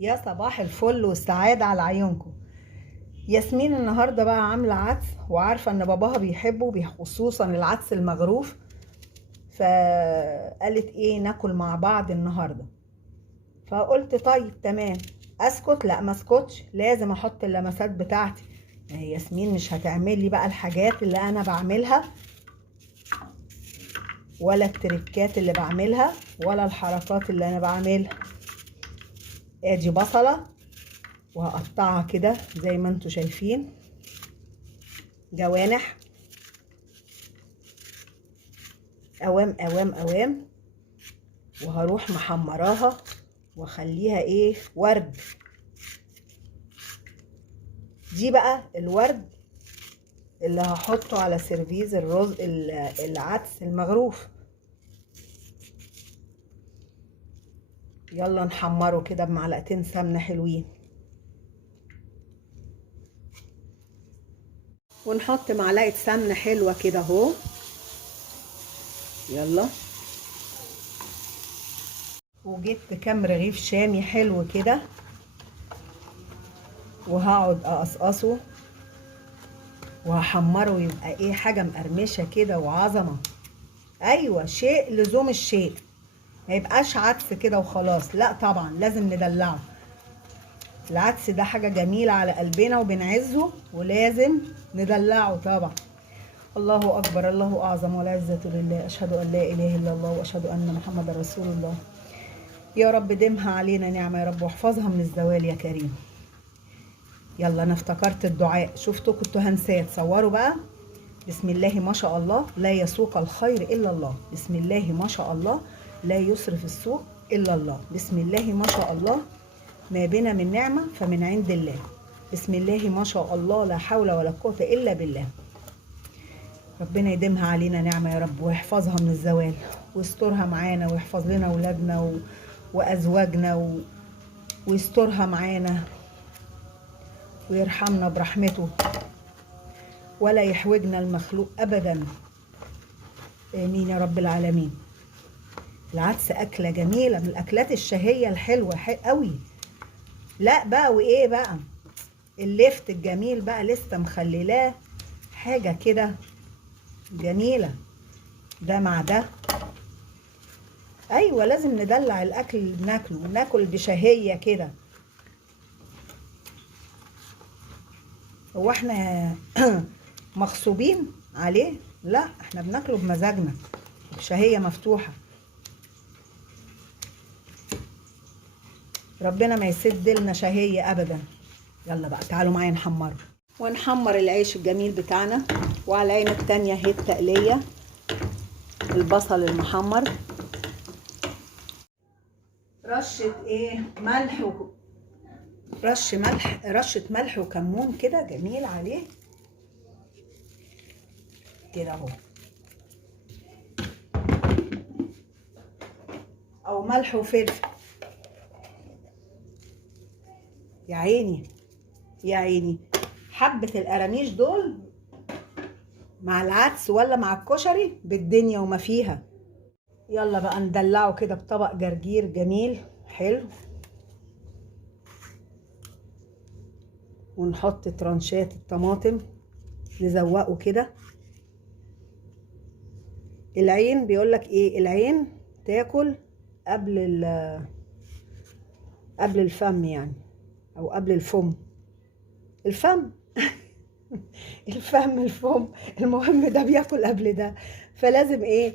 يا صباح الفل والسعادة على عيونكم. ياسمين النهاردة بقى عاملة عدس، وعارفة ان باباها بيحبه خصوصا العدس المغروف. فقالت ايه ناكل مع بعض النهاردة. فقلت طيب تمام. اسكت؟ لا ما اسكتش، لازم احط اللمسات بتاعتي. ما هي ياسمين مش هتعمل لي بقى الحاجات اللي انا بعملها، ولا التركات اللي بعملها، ولا الحركات اللي انا بعملها. ادي بصلة وهقطعها كده زي ما انتوا شايفين جوانح، اوام اوام اوام. وهروح محمراها واخليها ايه ورد. دي بقى الورد اللي هحطه على سيرفيز الرز العدس المغروف. يلا نحمره كده بمعلقتين سمنة حلوين، ونحط معلقة سمنة حلوة كده اهو. يلا، وجبت كام رغيف شامي حلو كده، وهقعد اقصقصه وهحمره يبقى ايه حاجة مقرمشة كده وعظمة. ايوه، شيء لزوم الشيء، ما يبقاش عدس كده وخلاص، لا طبعا لازم ندلعه. العدس ده حاجة جميلة على قلبنا وبنعزه، ولازم ندلعه طبعا. الله أكبر، الله أعظم، والعزة لله. أشهد أن لا إله إلا الله، وأشهد أن محمد رسول الله. يا رب دمها علينا نعمة يا رب، واحفظها من الزوال يا كريم. يلا أنا افتكرت الدعاء، شفتوا كنتوا هنساه. تصوروا بقى. بسم الله ما شاء الله لا يسوق الخير إلا الله. بسم الله ما شاء الله لا يصرف السوق إلا الله. بسم الله ما شاء الله ما بنا من نعمة فمن عند الله. بسم الله ما شاء الله لا حول ولا قوة إلا بالله. ربنا يديمها علينا نعمة يا رب، ويحفظها من الزوال، ويسترها معانا، ويحفظ لنا أولادنا وأزواجنا ويسترها معانا، ويرحمنا برحمته، ولا يحوجنا المخلوق أبدا. آمين يا رب العالمين. العدس أكلة جميلة من الأكلات الشهية الحلوة قوي. لا بقى وإيه بقى اللفت الجميل بقى، لسه مخللاه حاجة كده جميلة. ده مع ده. أيوة لازم ندلع الأكل اللي بناكله، ناكل بشهية كده. هو احنا مغصوبين عليه؟ لا، احنا بناكله بمزاجنا، بشهية مفتوحة. ربنا ما يسد لنا شهية أبدا. يلا بقى تعالوا معايا نحمره، ونحمر العيش الجميل بتاعنا. وعلى العين التانية هي التقلية، البصل المحمر، رشة ايه ملح رشة ملح وكمون كده جميل عليه كده اهو، او ملح وفلفل. يا عيني يا عيني، حبة القراميش دول مع العدس ولا مع الكشري بالدنيا وما فيها. يلا بقى ندلعه كده بطبق جرجير جميل حلو، ونحط ترانشات الطماطم نزوقه كده. العين بيقولك ايه، العين تاكل قبل الفم يعني، او قبل الفم. الفم الفم، المهم ده بياكل قبل ده. فلازم ايه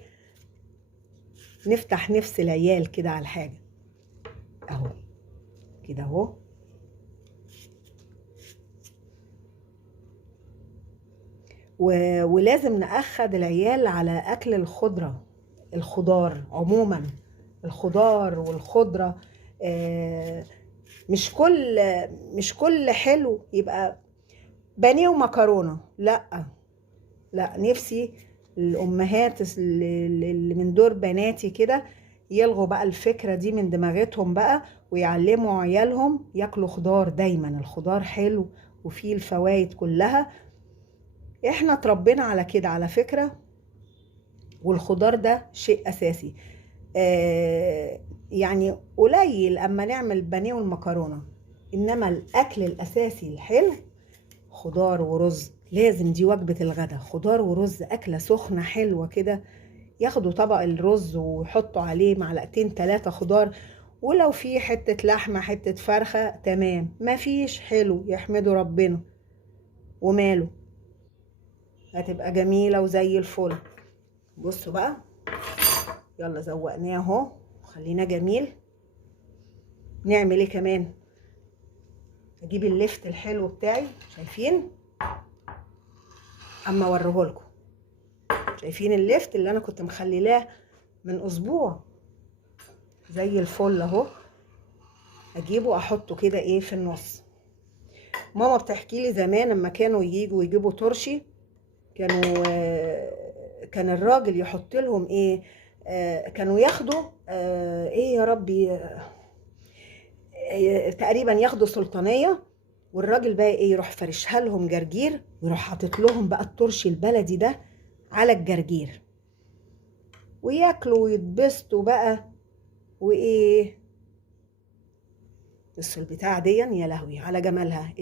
نفتح نفس العيال كده على الحاجة اهو كده اهو. ولازم نأخد العيال على أكل الخضار عموما. الخضار والخضرة مش كل حلو يبقى بانيه ومكرونة. لا لا، نفسي الأمهات اللي من دور بناتي كده يلغوا بقى الفكرة دي من دماغتهم بقى، ويعلموا عيالهم ياكلوا خضار دايما. الخضار حلو وفيه الفوائد كلها. احنا اتربينا على كده على فكرة، والخضار ده شيء اساسي. يعني قليل اما نعمل بانيه والمكرونه، انما الاكل الاساسي الحلو خضار ورز. لازم دي وجبه الغدا، خضار ورز، اكله سخنه حلوه كده. ياخدوا طبق الرز ويحطوا عليه معلقتين 3 خضار، ولو في حته لحمه حته فرخه تمام، مفيش حلو يحمدوا ربنا وماله، هتبقى جميله وزي الفل. بصوا بقى، يلا زوقناه اهو وخليناه جميل. نعمل ايه كمان؟ اجيب اللفت الحلو بتاعي، شايفين؟ اما اوريهولكم، شايفين اللفت اللي انا كنت مخليلاه من اسبوع زي الفل اهو. اجيبه احطه كده ايه في النص. ماما بتحكي لي زمان لما كانوا ييجوا يجيبوا ترشي، كان الراجل يحط لهم ايه، كانوا ياخدوا ايه يا ربي، تقريبا ياخدوا سلطانيه، والراجل بقى ايه يروح فرشها لهم جرجير، ويروح حاطط لهم بقى الترشي البلدي ده على الجرجير، وياكلوا ويتبسطوا بقى. وايه بصوا البتاع دي يا لهوي على جمالها،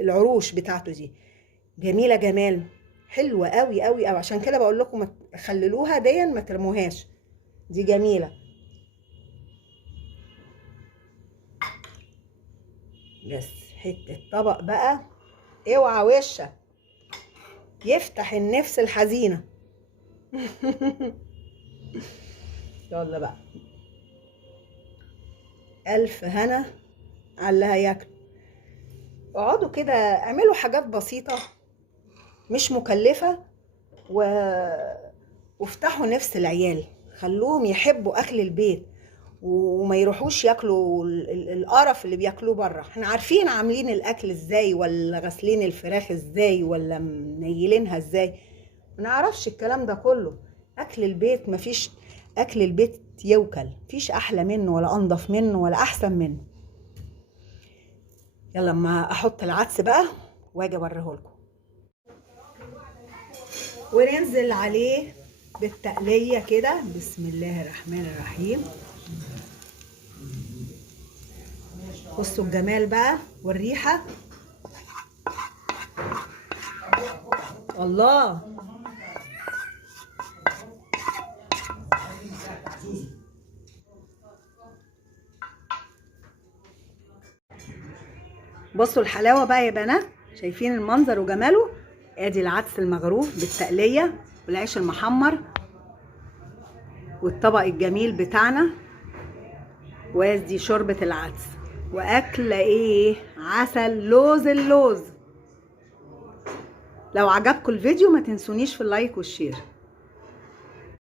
العروش بتاعته دي جميله جمال، حلوه قوي قوي قوي. عشان كده بقول لكم خللوها دي، ما ترموهاش، دي جميله. بس حته طبق بقى، اوعى وشك يفتح النفس الحزينه. يلا بقى، الف هنا على اللي هياكلوا. اقعدوا كده اعملوا حاجات بسيطه مش مكلفه، وافتحوا نفس العيال، خلوهم يحبوا اكل البيت وما يروحوش ياكلوا القرف اللي بياكلوه بره. احنا عارفين عاملين الاكل ازاي، ولا غاسلين الفراخ ازاي، ولا منيلينها ازاي، ما نعرفش الكلام ده كله. اكل البيت مفيش، اكل البيت يوكل، مفيش احلى منه ولا انضف منه ولا احسن منه. يلا اما احط العدس بقى واجي اوريهولكم، وننزل عليه بالتقليه كده. بسم الله الرحمن الرحيم. بصوا الجمال بقى والريحه، الله. بصوا الحلاوه بقى يا بنات، شايفين المنظر وجماله؟ ادي العدس المغروف بالتقليه والعيش المحمر والطبق الجميل بتاعنا، وادي شوربه العدس، واكله ايه، عسل لوز اللوز. لو عجبكم الفيديو ما تنسونيش في اللايك والشير.